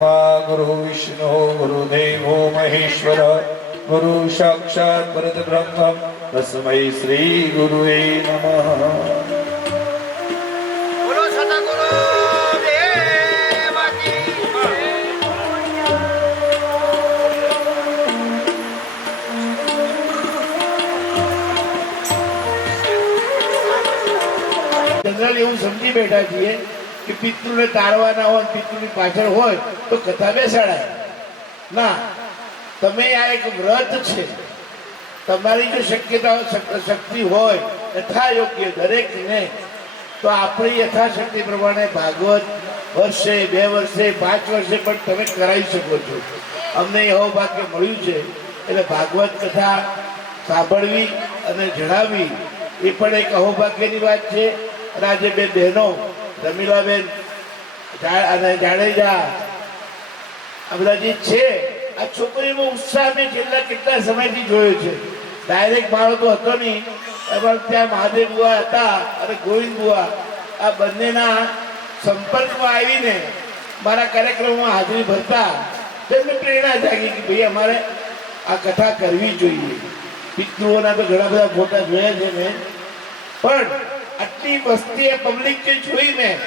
गुरु विष्णु गुरुदेवो महेश्वर गुरु साक्षात् परब्रह्म तस्मै श्री गुरुवे नमः। बोलो सतगुरु देव की जनरल એવું સમજી બેઠા છીએ કે પિતૃને તારવાના હોય, પિતૃની પાછળ હોય તો કથા બેસાડાય ના। તમે આ એક વ્રત છે, તમારી જો શક્યતા શક્તિ હોય યથા યોગ્ય દરેકને તો આપણી યથાશક્તિ પ્રમાણે ભાગવત વર્ષે 2 વર્ષે 5 વર્ષે પણ તમે કરાવી શકો છો। અમને એવું ભાગ્ય મળ્યું છે એટલે ભાગવત કથા સાંભળવી અને જણાવવી એ પણ એક અહોભાગ્યની વાત છે। અને આજે બે બહેનો રમીલાબેન અને જાડેજા આ બધા જે છે, આ છોકરીનો ઉત્સાહ મેં છેલ્લા કેટલા સમયથી જોયો છે। ડાયરેક્ટ મારો તો હતો નહીં, પણ ત્યાં મહાદેવ બુઆ હતા અને ગોવિંદ બુઆ આ બંનેના સંપર્કમાં આવીને મારા કાર્યક્રમમાં હાજરી ભરતા તેમને પ્રેરણા જાગી કે ભાઈ અમારે આ કથા કરવી જોઈએ। પિતૃઓના તો ઘણા બધા ફોટા જોયા છે મેં, પણ આટલી વસ્તી પબ્લિકને જોઈ મેં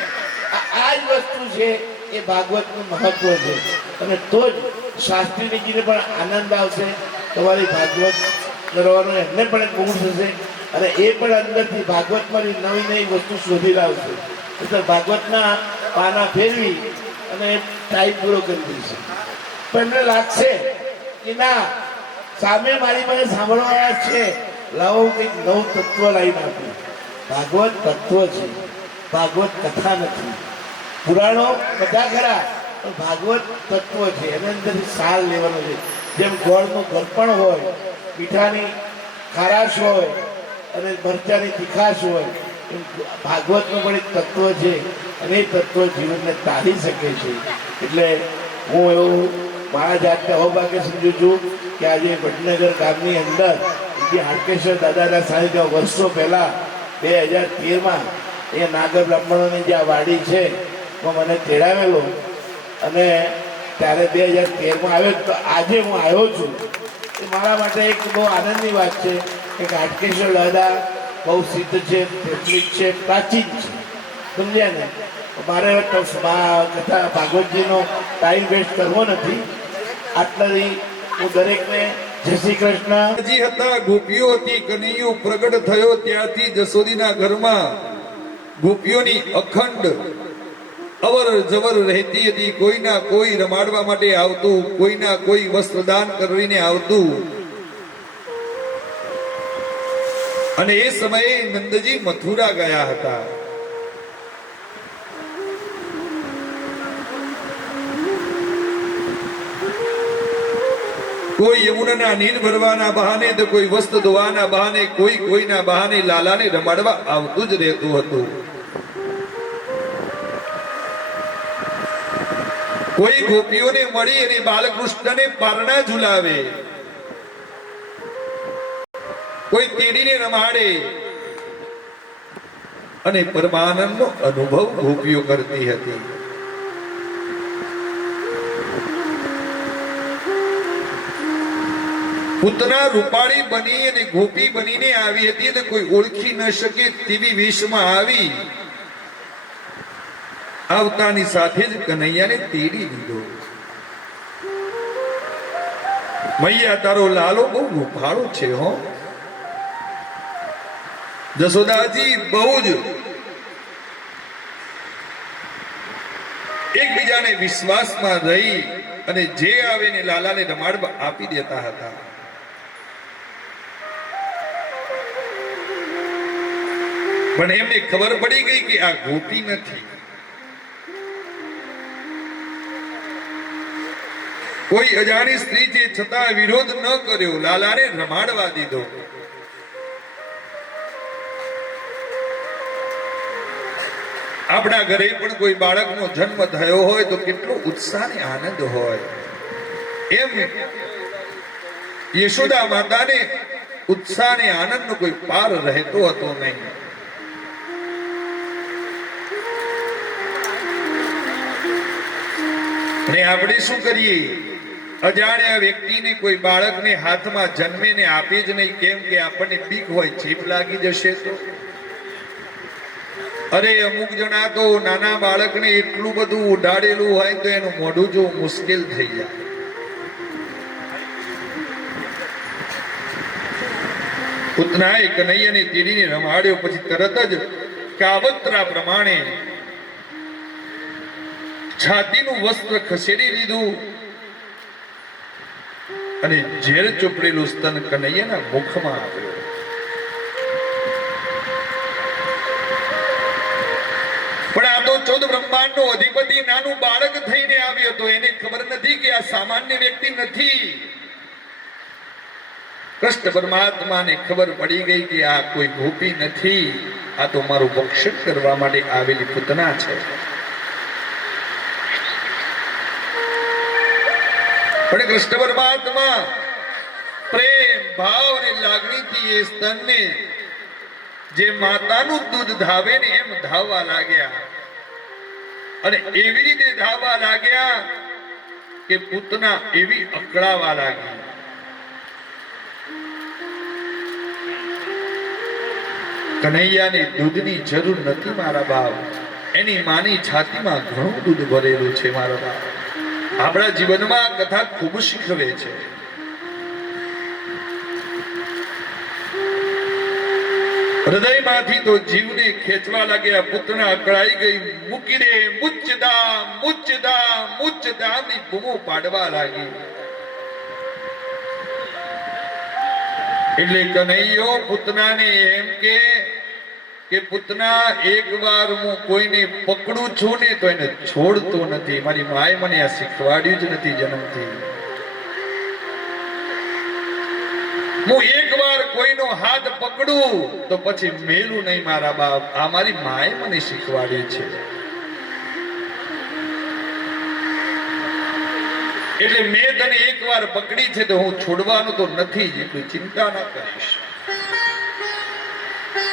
આ જ વસ્તુ છે એ ભાગવતનું મહત્વ છે। અને તો જ શાસ્ત્રીજીને પણ આનંદ આવશે, તમારી ભાગવત કરવાનો એમને પણ એક ગુણ થશે અને એ પણ અંદરથી ભાગવતમાં નવી નવી વસ્તુ શોધી લાવશે। એટલે ભાગવતના પાના ફેરવી અને ટાઈમ પૂરો કરી દઈશે। પણ એમને લાગશે કે ના, સામે મારી પાસે સાંભળવાના છે, લાવો કંઈક નવું તત્વ લાવીને આપ્યું। ભાગવત તત્વ છે, ભાગવત કથા નથી। પુરાણો બધા ખરા પણ ભાગવત તત્વ છે, એની અંદરથી સાર લેવાનો છે। જેમ ગોળનું ગળપણ હોય, મીઠાની ખારાશ હોય અને મરચાની તીખાશ હોય, એમ ભાગવતનું પણ એક તત્વ છે અને એ તત્વ જીવનને તારી શકે છે। એટલે હું એવું મારા જાતને અહોભાગ્ય સમજુ છું કે આજે વડનગર ગામની અંદર જે હાટકેશ્વર દાદાના સાનિધ્ય વર્ષો પહેલા 2013માં એ નાગર બ્રાહ્મણોની જે આ વાડી છે એમાં મને તેડાવેલો અને ત્યારે 2013માં આવ્યો, તો આજે હું આવ્યો છું એ મારા માટે એક બહુ આનંદની વાત છે કે હાટકેશ્વર દાદા બહુ સિદ્ધ છે, કેથલિક છે, પ્રાચીન છે, સમજ્યા ને। મારે કથા ભાગવતજીનો ટાઈમ વેસ્ટ કરવો નથી। આટલાથી હું દરેકને જય શ્રી કૃષ્ણ। જી હતા, ગોપીઓ હતી, કનૈયો પ્રગટ થયો ત્યાંથી જસોદીના ઘરમાં ગોપીઓની અખંડ અવર જવર રહેતી હતી। કોઈના કોઈ રમાડવા માટે આવતું, કોઈના કોઈ વસ્ત્રદાન કરીને આવતું। અને એ સમયે નંદજી મથુરા ગયા હતા। કોઈ યમુનાના નીર ભરવાના બહાને તો કોઈ વસ્ત્ર ધોવાના બહાને, કોઈ કોઈના બહાને લાલાને રમાડવા આવતું જ રહેતું હતું। કોઈ ગોપીઓને મળી અને બાલકૃષ્ણને પારણા ઝુલાવે, કોઈ તેડીને રમાડે અને પરમાનંદનો અનુભવ ગોપીઓ કરતી હતી। પૂતના રૂપાળી બની અને ગોપી બનીને આવી હતી અને કોઈ ઓળખી ન શકે તેવી વેશમાં આવી, આવતાની સાથે જ કનૈયાને તેડી લીધો। મૈયા તારો લાલો બહુ રૂપાળો છે હો। જશોદાજી બહુ જ એકબીજાને વિશ્વાસમાં રહી અને જે આવે ને લાલાને રમાડવા આપી દેતા હતા। પણ એમને ખબર પડી ગઈ કે આ ગોપી નથી, કોઈ અજાણી સ્ત્રી છે, છતાં વિરોધ ન કર્યો, લાલાને રમાડવા દીધો। આપણા ઘરે પણ કોઈ બાળકનો જન્મ થયો હોય તો કેટલો ઉત્સાહ ને આનંદ હોય, એમ યશોદા માતાને ઉત્સાહ ને આનંદનો કોઈ પાર રહેતો હતો નહીં। ને આપણે શું કરીએ? અજાણ્યા વ્યક્તિને કોઈ બાળકને હાથમાં જન્મીને આપી જ નહીં. કેમ કે આપણને બીક હોય, ચીપ લાગી જશે તો. અરે અમુક જણા તો નાના બાળકને એટલું બધું ઉડાડેલું હોય તો એનું મોઢું જોવું મુશ્કેલ થઈ જાય. પૂતનાએ કનૈયાની તીડીને રમાડ્યો. પછી તરત જ કાવતરા પ્રમાણે છાતીનું વસ્ત્ર ખસેડી લીધું અને ઝેર ચોપડેલું સ્તન કનૈયાના મુખમાં આપ્યું. પણ આ તો 14 બ્રહ્માંડનો અધિપતિ નાનું બાળક થઈને આવ્યો હતો. એને ખબર નથી કે આ સામાન્ય વ્યક્તિ નથી. કૃષ્ણ પરમાત્માને ખબર પડી ગઈ કે આ કોઈ ગોપી નથી, આ તો મારું ભક્ષણ કરવા માટે આવેલી પૂતના છે. પણ કૃષ્ણ પરમાત્મા પ્રેમ ભાવ અને લાગણીથી એ સ્તનને જે માતાનું દૂધ ધાવે ને એમ ધાવવા લાગ્યા. અને એવી રીતે ધાવવા લાગ્યા કે પૂતના એવી અકળાવા લાગી. કનૈયાને દૂધની જરૂર નથી મારા બાપ. એની માની છાતીમાં ઘણું દૂધ ભરેલું છે મારા બાપ. આપણા જીવનમાં કથા ખૂબ શીખવે છે. હૃદયમાંથી તો જીવને ખેંચવા લાગ્યા. પુત્રના અકળાઈ ગઈ. મૂકી દે, મુચ્ચદામ મુચ્ચદામ મુચ્ચદામ ની બૂમો પાડવા લાગી. એટલે કનૈયો પૂતનાને એમ કે પૂતના, એકવાર હું કોઈને પકડું છું ને તો એને છોડતો નથી. મારી માએ મને આ શીખવાડ્યું જ નથી જન્મથી. હું એકવાર કોઈનો હાથ પકડું તો પછી મેલું નહીં મારા બાપ. આ મારી માએ મને શીખવાડ્યું છે. એટલે મેં તને એકવાર પકડી છે તો હું છોડવાનું તો નથી જ. એટલી ચિંતા ના કરીશ.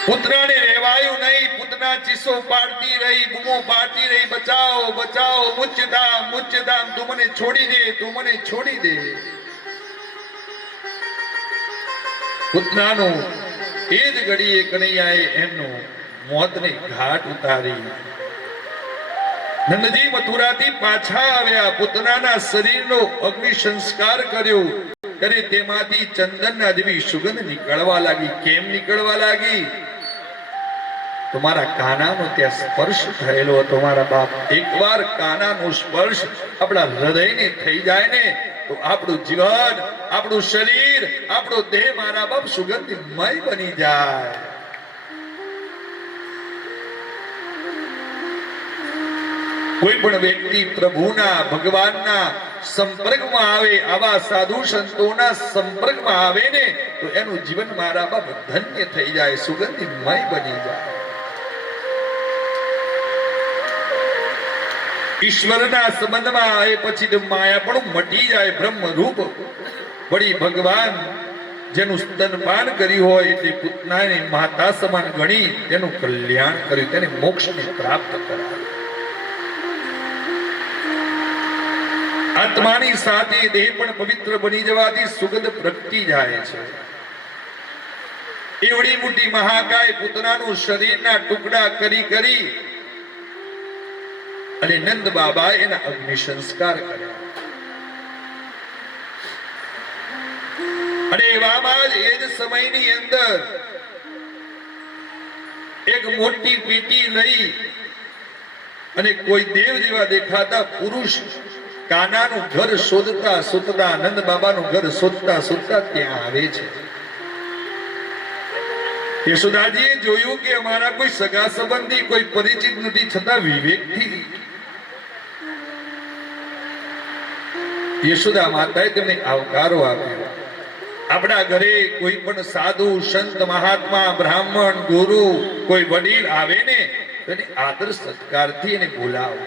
પુત્રને રહેવાયું નહીં. પુત્રના ચીસો પાડતી રહી, બૂમો પાડતી રહી, બચાવો બચાવો, મુચ્ચદામ મુચ્ચદામ, તું મને છોડી દે, તું મને છોડી દે. પુતનાનું એ જ ઘડીએ કનૈયાએ એમનું મોતને ઘાટ ઉતારી. નંદજી મથુરાથી પાછા આવ્યા. પુતનાના શરીરનો અગ્નિ સંસ્કાર કર્યો. ત્યારે તેમાંથી ચંદનના જેવી સુગંધ નીકળવા લાગી. કેમ નીકળવા લાગી? તમારા કાનાનો ત્યાં સ્પર્શ થયેલો હતો મારા બાપ. એકવાર કાનાનો સ્પર્શ આપણા હૃદયને થઈ જાય ને તો આપણું જીવન, આપણું શરીર, આપણો દેહ મારા બાપ સુગંધમય બની જાય. કોઈ પણ વ્યક્તિ પ્રભુના, ભગવાનના સંપર્કમાં આવે, આવા સાધુ સંતોના સંપર્કમાં આવે ને તો એનું જીવન મારા બાપ ધન્ય થઈ જાય, સુગંધમય બની જાય. ઈશ્વરના સંબંધમાં આવે પછી તો માયા પણ મટી જાય. બ્રહ્મ રૂપ વળી ભગવાન જેનું સ્તનપાન કર્યું હોય તે પૂતનાને માતા સમાન ગણી તેનું કલ્યાણ કર્યું, તેને મોક્ષને પ્રાપ્ત કરાવ્યું. આત્માની સાથે દેહ પણ પવિત્ર બની જવાથી સુગંધ પ્રગટી જાય છે. એવડી મોટી મહાકાય પૂતનાનું શરીરના ટુકડા કરી અને નંદ બાબા એના અગ્નિ સંસ્કાર કર્યા. અને એવામાં જ એ જ સમયની અંદર એક મોટી પેટી લઈ અને કોઈ દેવ જેવા દેખાતા પુરુષ કાનાનું ઘર શોધતા નંદ બાબાનું ઘર શોધતા ત્યાં આવે છે. યશોદાજીએ જોયું કે અમારા કોઈ સગા સંબંધી, કોઈ પરિચિત નથી, છતાં વિવેકથી યશોદા માતાએ તેમને આવકારો આપ્યો. આપણા ઘરે કોઈ પણ સાધુ, સંત, મહાત્મા, બ્રાહ્મણ, ગુરુ, કોઈ વડીલ આવે ને તો એને આદર સત્કારથી એને બોલાવો.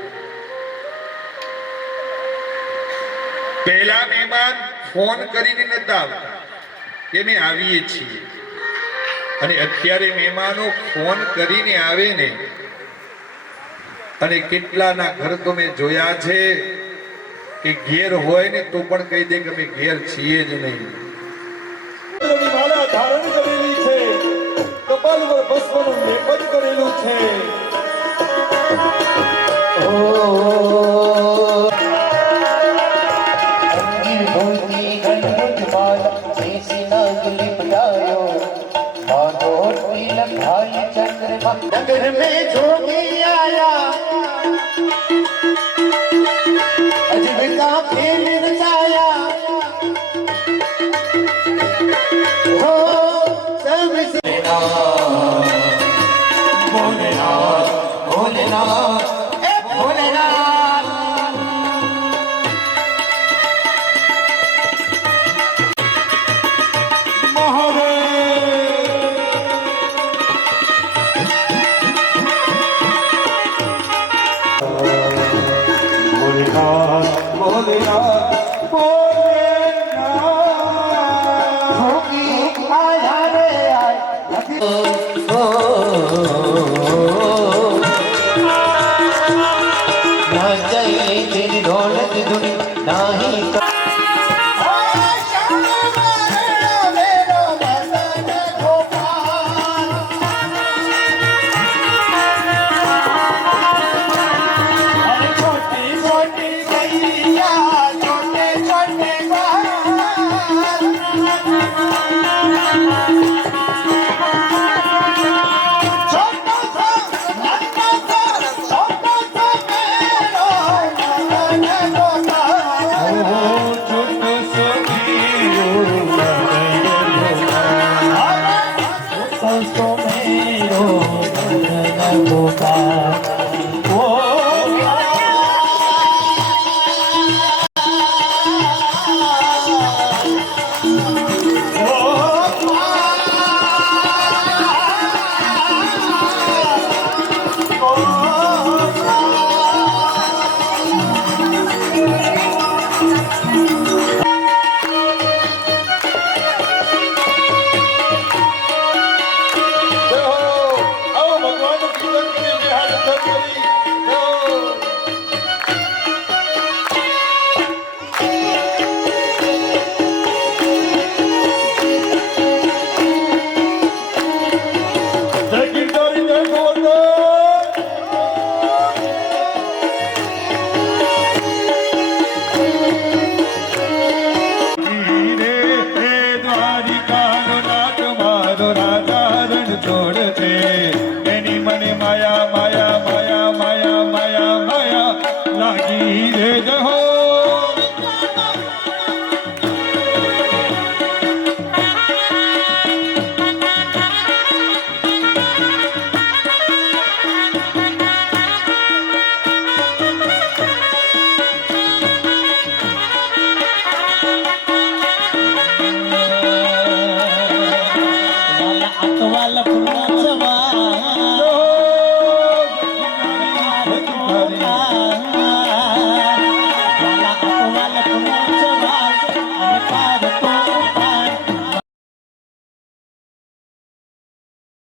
પહેલા મહેમાન ફોન કરીને નતા આવતા કે અમે આવીએ છીએ, અને અત્યારે મહેમાનો ફોન કરીને આવે ને. અને કેટલાના ઘર તો મેં જોયા છે કે ઘેર હોય ને તો પણ કહી દે કે અમે ઘેર છીએ જ નહીં. ચંદ્રની માળા ધારણ કરેલી છે, કપાલ પર ભસ્મનું લેપન કરેલું છે. અંગી ભૂલતી ગણપત માલા દેશી નાગ लिपटायो माधो तिलक भाई चंद्रमा नगर में जोगी आया अजब का खेल रचाया हो सब भोलेनाथ भोलेनाथ ए भोलेनाथ ભોલેનાથ ભોલેનાથ ભોલેનાથ. जोगी आया रे ना चाहिए तेरी दौलत दुनी नहीं छोटी छोटी गैया छोटे छोटे बाल, छोटा सा छोटा सा छोटा सा मेरो मदन गोपाल. छोटा सा मेरो मदन गोपाल. तो मेरो मन गोपाल